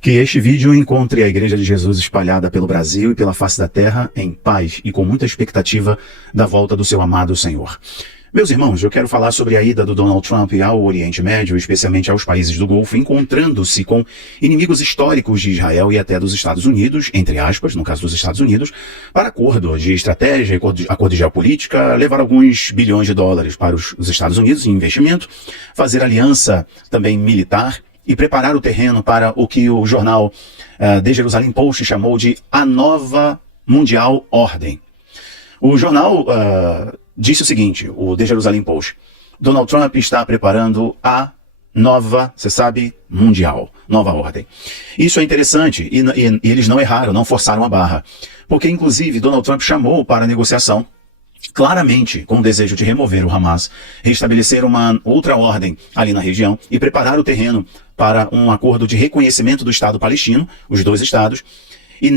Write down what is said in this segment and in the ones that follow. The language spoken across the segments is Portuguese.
Que este vídeo encontre a Igreja de Jesus espalhada pelo Brasil e pela face da terra em paz e com muita expectativa da volta do seu amado Senhor. Meus irmãos, eu quero falar sobre a ida do Donald Trump ao Oriente Médio, especialmente aos países do Golfo, encontrando-se com inimigos históricos de Israel e até dos Estados Unidos, entre aspas, no caso dos Estados Unidos, para acordo de estratégia, acordo de geopolítica, levar alguns bilhões de dólares para os Estados Unidos em investimento, fazer aliança também militar, e preparar o terreno para o que o jornal The Jerusalem Post chamou de a nova mundial ordem. O jornal disse o seguinte, o The Jerusalem Post: Donald Trump está preparando a nova, você sabe, mundial, nova ordem. Isso é interessante e eles não erraram, não forçaram a barra, porque inclusive Donald Trump chamou para a negociação, claramente com o desejo de remover o Hamas, restabelecer uma outra ordem ali na região e preparar o terreno para um acordo de reconhecimento do Estado palestino, os dois estados. E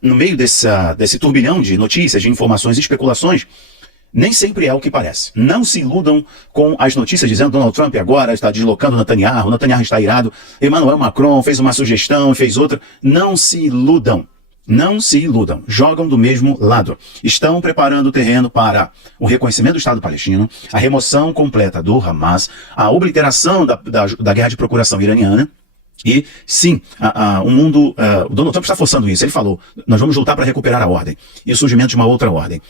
no meio desse turbilhão de notícias, de informações e especulações, nem sempre é o que parece. Não se iludam com as notícias dizendo que Donald Trump agora está deslocando Netanyahu está irado, Emmanuel Macron fez uma sugestão e fez outra. Não se iludam. Não se iludam, jogam do mesmo lado. Estão preparando o terreno para o reconhecimento do Estado palestino, a remoção completa do Hamas, a obliteração da guerra de procuração iraniana. E sim, o Donald Trump está forçando isso. Ele falou, nós vamos lutar para recuperar a ordem e o surgimento de uma outra ordem.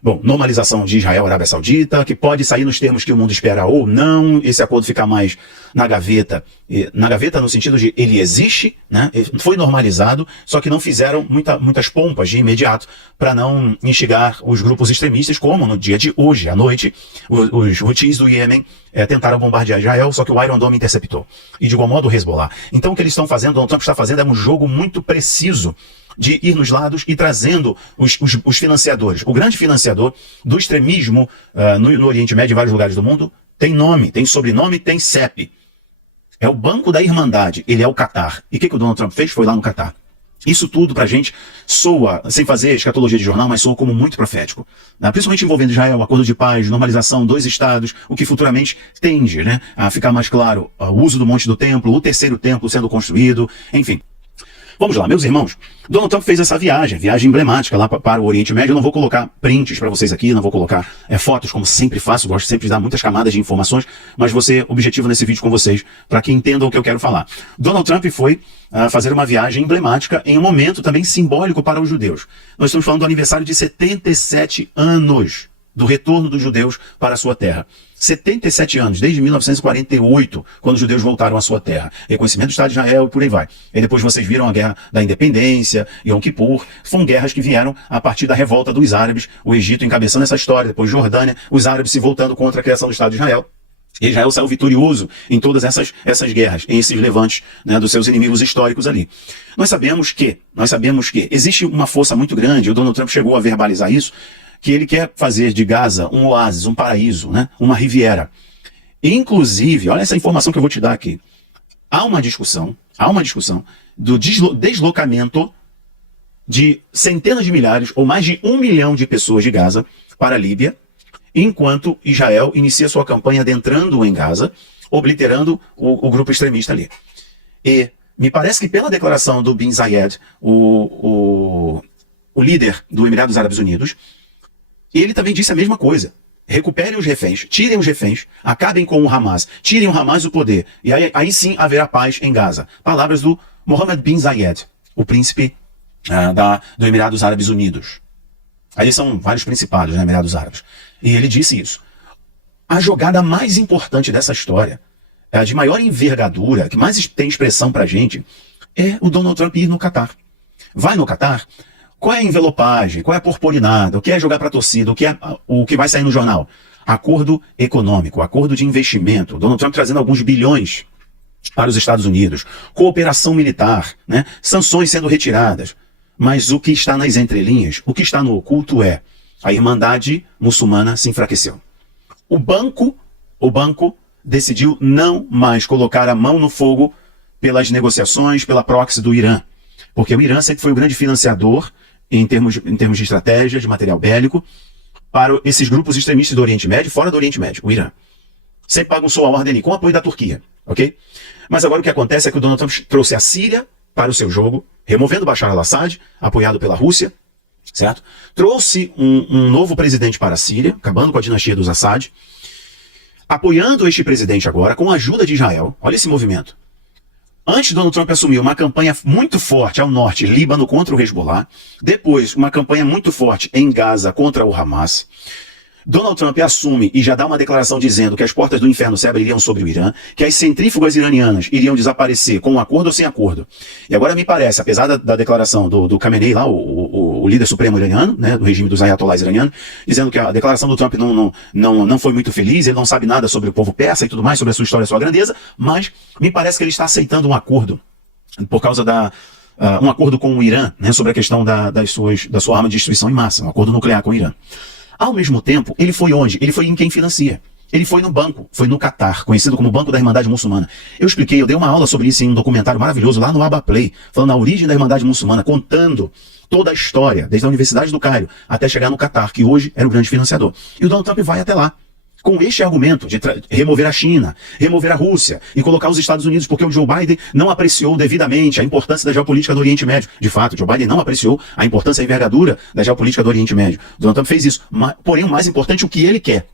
Bom, normalização de Israel e Arábia Saudita, que pode sair nos termos que o mundo espera ou não, esse acordo ficar mais na gaveta no sentido de ele existe, né? Foi normalizado, só que não fizeram muitas pompas de imediato para não instigar os grupos extremistas, como no dia de hoje, à noite, os Houthis do Iêmen tentaram bombardear Israel, só que o Iron Dome interceptou. E de igual modo o Hezbollah. Então o que eles estão fazendo, Donald Trump está fazendo, é um jogo muito preciso de ir nos lados e trazendo os financiadores. O grande financiador do extremismo no Oriente Médio e vários lugares do mundo tem nome, tem sobrenome, tem CEP. É o Banco da Irmandade, ele é o Catar. E o que o Donald Trump fez? Foi lá no Catar. Isso tudo pra gente soa, sem fazer escatologia de jornal, mas soa como muito profético. Principalmente envolvendo Israel, acordo de paz, normalização, dois estados, o que futuramente tende, né, a ficar mais claro, o uso do Monte do Templo, o terceiro templo sendo construído, enfim. Vamos lá, meus irmãos. Donald Trump fez essa viagem emblemática lá para o Oriente Médio. Eu não vou colocar prints para vocês aqui, não vou colocar fotos, como sempre faço, gosto sempre de dar muitas camadas de informações, mas vou ser objetivo nesse vídeo com vocês, para que entendam o que eu quero falar. Donald Trump foi fazer uma viagem emblemática em um momento também simbólico para os judeus. Nós estamos falando do aniversário de 77 anos do retorno dos judeus para a sua terra. 77 anos, desde 1948, quando os judeus voltaram à sua terra. Reconhecimento do Estado de Israel e por aí vai. E depois vocês viram a Guerra da Independência, Yom Kippur. Foram guerras que vieram a partir da revolta dos árabes, o Egito encabeçando essa história, depois Jordânia, os árabes se voltando contra a criação do Estado de Israel. E Israel saiu vitorioso em todas essas guerras, em esses levantes, né, dos seus inimigos históricos ali. Nós sabemos que existe uma força muito grande, o Donald Trump chegou a verbalizar isso, que ele quer fazer de Gaza um oásis, um paraíso, né? Uma riviera. Inclusive, olha essa informação que eu vou te dar aqui. Há uma discussão do deslocamento de centenas de milhares ou mais de 1 milhão de pessoas de Gaza para a Líbia, enquanto Israel inicia sua campanha adentrando em Gaza, obliterando o grupo extremista ali. E me parece que pela declaração do Bin Zayed, o líder do Emirados Árabes Unidos, ele também disse a mesma coisa. Recuperem os reféns, tirem os reféns, acabem com o Hamas, tirem o Hamas do poder, e aí sim haverá paz em Gaza. Palavras do Mohammed bin Zayed, o príncipe do Emirados Árabes Unidos. Aí são vários principados, né, Emirados Árabes. E ele disse isso. A jogada mais importante dessa história, de maior envergadura, que mais tem expressão pra gente, é o Donald Trump ir no Catar. Vai no Catar. Qual é a envelopagem? Qual é a purpurinada? O que é jogar para a torcida? O que vai sair no jornal? Acordo econômico, acordo de investimento. Donald Trump trazendo alguns bilhões para os Estados Unidos. Cooperação militar, né? Sanções sendo retiradas. Mas o que está nas entrelinhas, o que está no oculto é a Irmandade Muçulmana se enfraqueceu. O banco decidiu não mais colocar a mão no fogo pelas negociações, pela proxy do Irã. Porque o Irã sempre foi o grande financiador em termos de estratégia, de material bélico, para esses grupos extremistas do Oriente Médio, fora do Oriente Médio, o Irã. Sempre bagunçou a ordem ali, com o apoio da Turquia. ok? Mas agora o que acontece é que o Donald Trump trouxe a Síria para o seu jogo, removendo Bashar al-Assad, apoiado pela Rússia, certo? Trouxe um novo presidente para a Síria, acabando com a dinastia dos Assad, apoiando este presidente agora com a ajuda de Israel. Olha esse movimento. Antes, Donald Trump assumiu uma campanha muito forte ao norte, Líbano contra o Hezbollah. Depois, uma campanha muito forte em Gaza contra o Hamas. Donald Trump assume e já dá uma declaração dizendo que as portas do inferno se abririam sobre o Irã, que as centrífugas iranianas iriam desaparecer com um acordo ou sem acordo. E agora me parece, apesar da declaração do Khamenei lá, o líder supremo iraniano, né, do regime dos ayatollahs iranianos, dizendo que a declaração do Trump não foi muito feliz, ele não sabe nada sobre o povo persa e tudo mais, sobre a sua história e a sua grandeza, mas me parece que ele está aceitando um acordo por causa um acordo com o Irã, né, sobre a questão da sua arma de destruição em massa, um acordo nuclear com o Irã. Ao mesmo tempo, ele foi onde? Ele foi em quem financia. Ele foi no banco, foi no Catar, conhecido como Banco da Irmandade Muçulmana. Eu dei uma aula sobre isso em um documentário maravilhoso lá no Abaplay, falando a origem da Irmandade Muçulmana, contando toda a história, desde a Universidade do Cairo até chegar no Catar, que hoje era o grande financiador. E o Donald Trump vai até lá, com este argumento de remover a China, remover a Rússia e colocar os Estados Unidos, porque o Joe Biden não apreciou devidamente a importância da geopolítica do Oriente Médio. De fato, Joe Biden não apreciou a importância e a envergadura da geopolítica do Oriente Médio. Donald Trump fez isso. Porém, o mais importante, o que ele quer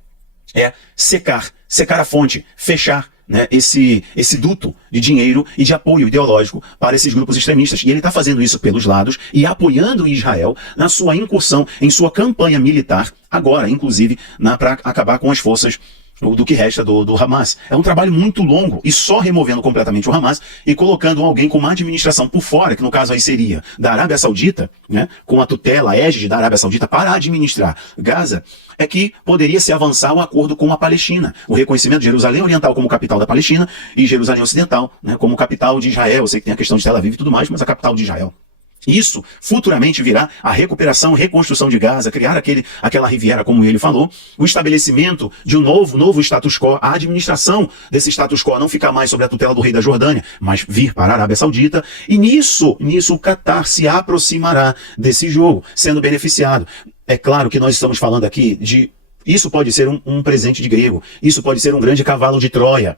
é secar a fonte, fechar, né, esse duto de dinheiro e de apoio ideológico para esses grupos extremistas. E ele está fazendo isso pelos lados e apoiando Israel na sua incursão, em sua campanha militar, agora, inclusive, para acabar com as forças do que resta do Hamas. É um trabalho muito longo e só removendo completamente o Hamas e colocando alguém com uma administração por fora, que no caso aí seria da Arábia Saudita, né, com a tutela, a égide da Arábia Saudita para administrar Gaza, é que poderia se avançar o acordo com a Palestina, o reconhecimento de Jerusalém Oriental como capital da Palestina e Jerusalém Ocidental, né, como capital de Israel. Eu sei que tem a questão de Tel Aviv e tudo mais, mas a capital de Israel. Isso futuramente virá a recuperação, reconstrução de Gaza, criar aquela Riviera, como ele falou, o estabelecimento de um novo status quo, a administração desse status quo não ficar mais sob a tutela do rei da Jordânia, mas vir para a Arábia Saudita, e nisso o Catar se aproximará desse jogo, sendo beneficiado. É claro que nós estamos falando aqui isso pode ser um presente de grego, isso pode ser um grande cavalo de Troia.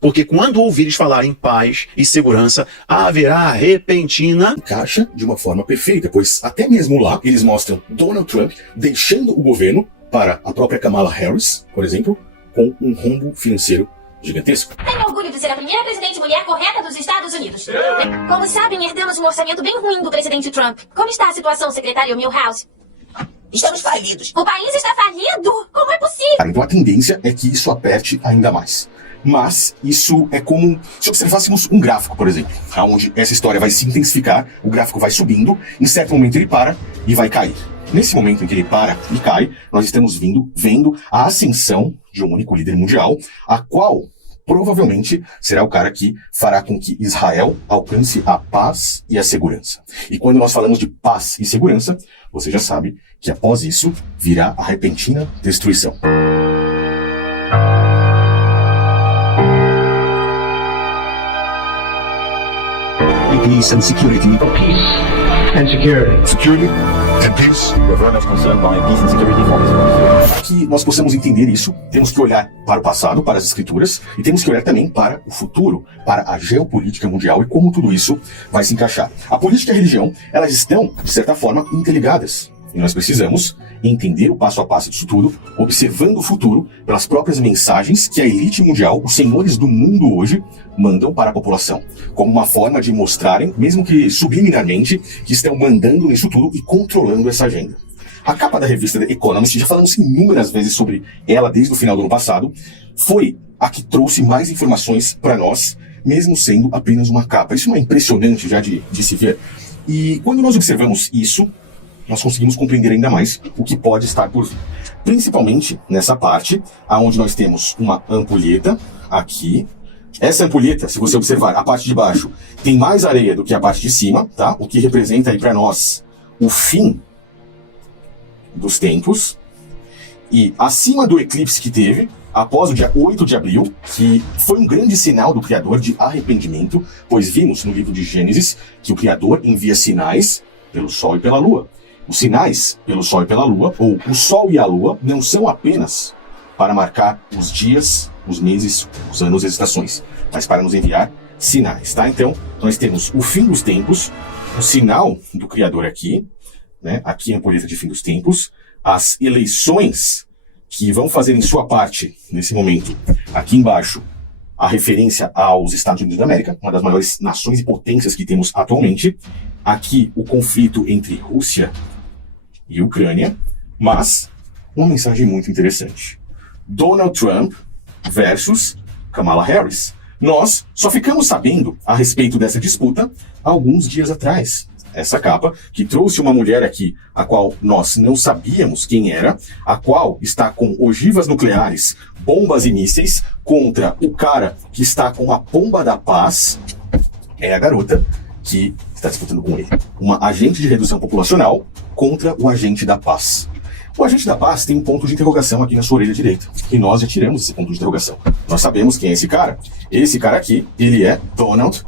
Porque quando ouvires falar em paz e segurança, haverá repentina... Encaixa de uma forma perfeita, pois até mesmo lá eles mostram Donald Trump deixando o governo para a própria Kamala Harris, por exemplo, com um rombo financeiro gigantesco. Tenho orgulho de ser a primeira presidente mulher correta dos Estados Unidos. Como sabem, herdamos um orçamento bem ruim do presidente Trump. Como está a situação, secretário Milhouse? Estamos falidos. O país está falido? Como é possível? Então a tendência é que isso aperte ainda mais. Mas isso é como se observássemos um gráfico, por exemplo, onde essa história vai se intensificar, o gráfico vai subindo, em certo momento ele para e vai cair. Nesse momento em que ele para e cai, nós estamos vendo a ascensão de um único líder mundial, a qual provavelmente será o cara que fará com que Israel alcance a paz e a segurança. E quando nós falamos de paz e segurança, você já sabe que após isso virá a repentina destruição. Peace and security. Peace and security. Security and peace. We're very much concerned by peace and security for this. Para que nós possamos entender isso, temos que olhar para o passado, para as escrituras, e temos que olhar também para o futuro, para a geopolítica mundial e como tudo isso vai se encaixar. A política e a religião, elas estão, de certa forma, interligadas. E nós precisamos entender o passo a passo disso tudo, observando o futuro pelas próprias mensagens que a elite mundial, os senhores do mundo hoje, mandam para a população. Como uma forma de mostrarem, mesmo que subliminarmente, que estão mandando nisso tudo e controlando essa agenda. A capa da revista The Economist, já falamos inúmeras vezes sobre ela desde o final do ano passado, foi a que trouxe mais informações para nós, mesmo sendo apenas uma capa. Isso não é impressionante já de se ver. E quando nós observamos isso, nós conseguimos compreender ainda mais o que pode estar por vir. Principalmente nessa parte, onde nós temos uma ampulheta aqui. Essa ampulheta, se você observar, a parte de baixo tem mais areia do que a parte de cima, tá? O que representa aí para nós o fim dos tempos. E acima do eclipse que teve, após o dia 8 de abril, que foi um grande sinal do Criador de arrependimento, pois vimos no livro de Gênesis que o Criador envia sinais pelo Sol e pela Lua. Os sinais pelo Sol e pela Lua, ou o Sol e a Lua, não são apenas para marcar os dias, os meses, os anos e as estações. mas para nos enviar sinais, tá? Então, nós temos o fim dos tempos, o sinal do Criador aqui, né? Aqui a ampulheta de fim dos tempos, as eleições que vão fazer em sua parte, nesse momento, aqui embaixo, a referência aos Estados Unidos da América, uma das maiores nações e potências que temos atualmente. Aqui o conflito entre Rússia e Ucrânia, mas uma mensagem muito interessante. Donald Trump versus Kamala Harris. Nós só ficamos sabendo a respeito dessa disputa alguns dias atrás. Essa capa que trouxe uma mulher aqui, a qual nós não sabíamos quem era, a qual está com ogivas nucleares, bombas e mísseis, contra o cara que está com a pomba da paz, é a garota que está disputando com ele. Uma agente de redução populacional contra o agente da paz. O agente da paz tem um ponto de interrogação aqui na sua orelha direita. E nós já tiramos esse ponto de interrogação. Nós sabemos quem é esse cara. Esse cara aqui, ele é Donald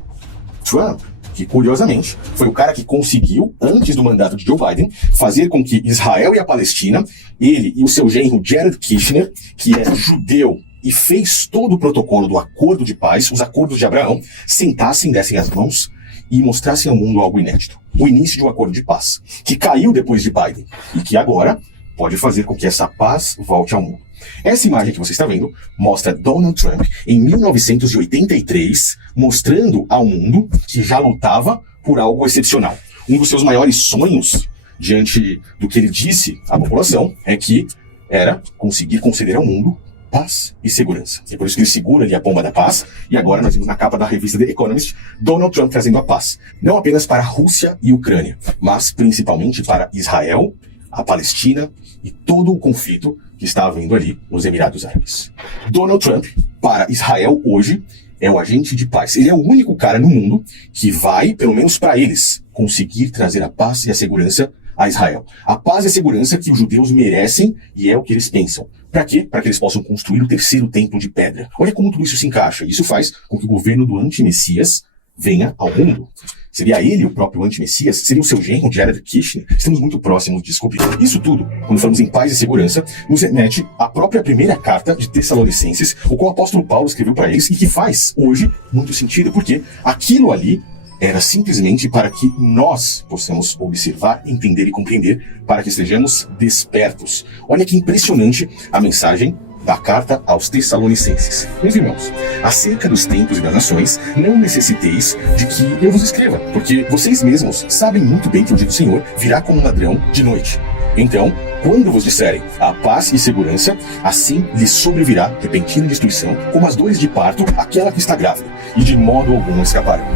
Trump, que curiosamente foi o cara que conseguiu, antes do mandato de Joe Biden, fazer com que Israel e a Palestina, ele e o seu genro Jared Kushner, que é judeu e fez todo o protocolo do acordo de paz, os acordos de Abraão, sentassem, dessem as mãos e mostrassem ao mundo algo inédito. O início de um acordo de paz, que caiu depois de Biden e que agora pode fazer com que essa paz volte ao mundo. Essa imagem que você está vendo mostra Donald Trump em 1983, mostrando ao mundo que já lutava por algo excepcional. Um dos seus maiores sonhos, diante do que ele disse à população, é que era conseguir conceder ao mundo paz e segurança. É por isso que ele segura ali a pomba da paz, e agora nós vimos na capa da revista The Economist, Donald Trump trazendo a paz. Não apenas para a Rússia e Ucrânia, mas principalmente para Israel, a Palestina e todo o conflito que está havendo ali nos Emirados Árabes. Donald Trump, para Israel hoje, é o agente de paz. Ele é o único cara no mundo que vai, pelo menos para eles, conseguir trazer a paz e a segurança a Israel. A paz e a segurança que os judeus merecem e é o que eles pensam. Para quê? Para que eles possam construir o terceiro templo de pedra. Olha como tudo isso se encaixa. Isso faz com que o governo do anti-Messias venha ao mundo. Seria ele o próprio anti-Messias? Seria o seu genro, Jared Kushner? Estamos muito próximos de descobrir. Isso tudo, quando falamos em paz e segurança, nos remete à própria primeira carta de Tessalonicenses, o qual o apóstolo Paulo escreveu para eles e que faz, hoje, muito sentido, porque aquilo ali era simplesmente para que nós possamos observar, entender e compreender, para que estejamos despertos. Olha que impressionante a mensagem da carta aos Tessalonicenses. Meus irmãos, acerca dos tempos e das nações, não necessiteis de que eu vos escreva, porque vocês mesmos sabem muito bem que o dia do Senhor virá como um ladrão de noite. Então, quando vos disserem a paz e segurança, assim lhes sobrevirá repentina destruição, como as dores de parto, aquela que está grávida, e de modo algum escaparão.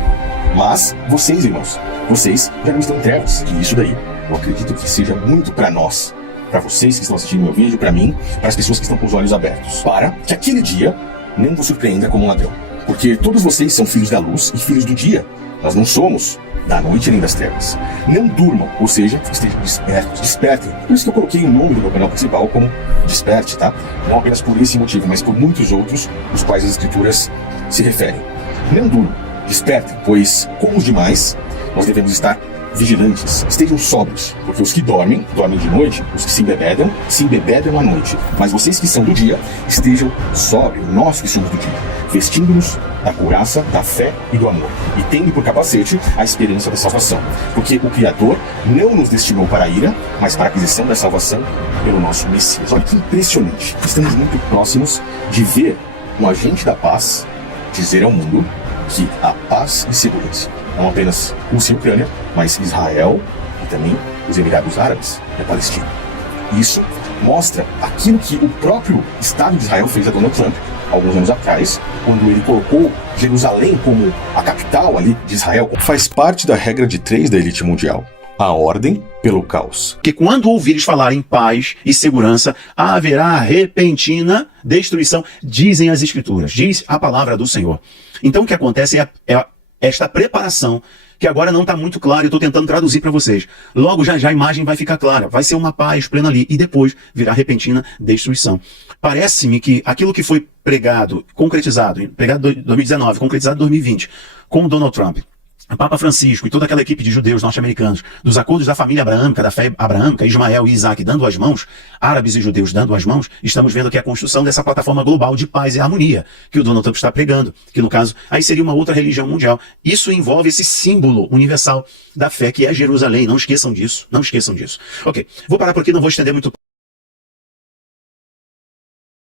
Mas vocês, irmãos, vocês já não estão em trevas, e isso daí eu acredito que seja muito para nós, para vocês que estão assistindo meu vídeo, para mim, para as pessoas que estão com os olhos abertos, para que aquele dia não vos surpreenda como um ladrão. Porque todos vocês são filhos da luz e filhos do dia. Nós não somos da noite nem das trevas. Não durmam, ou seja, estejam despertos, despertem. Por isso que eu coloquei o nome do meu canal principal como Desperte, tá? Não apenas por esse motivo, mas por muitos outros, os quais as escrituras se referem. Não durmam, despertem, pois, como os demais, nós devemos estar vigilantes, estejam sóbrios, porque os que dormem, dormem de noite, os que se embebedam à noite. Mas vocês que são do dia, estejam sóbrios, nós que somos do dia, vestindo-nos da couraça, da fé e do amor, e tendo por capacete a esperança da salvação, porque o Criador não nos destinou para a ira, mas para a aquisição da salvação pelo nosso Messias. Olha que impressionante, estamos muito próximos de ver um agente da paz dizer ao mundo que a paz e segurança, não apenas Rússia e Ucrânia, mas Israel e também os Emirados Árabes e a Palestina. Isso mostra aquilo que o próprio Estado de Israel fez a Donald Trump alguns anos atrás, quando ele colocou Jerusalém como a capital ali de Israel. Faz parte da regra de 3 da elite mundial: a ordem pelo caos. Que quando ouvires falar em paz e segurança, haverá repentina destruição, dizem as Escrituras, diz a palavra do Senhor. Então o que acontece é esta preparação, que agora não está muito clara, eu estou tentando traduzir para vocês. Logo já a imagem vai ficar clara, vai ser uma paz plena ali, e depois virá repentina destruição. Parece-me que aquilo que foi pregado em 2019, concretizado em 2020, com o Donald Trump, Papa Francisco e toda aquela equipe de judeus norte-americanos, dos acordos da família abraâmica, da fé abraâmica, Ismael e Isaac dando as mãos, árabes e judeus dando as mãos, estamos vendo aqui a construção dessa plataforma global de paz e harmonia que o Donald Trump está pregando, que no caso aí seria uma outra religião mundial. Isso envolve esse símbolo universal da fé que é Jerusalém, não esqueçam disso, não esqueçam disso. Ok, vou parar por aqui, não vou estender muito.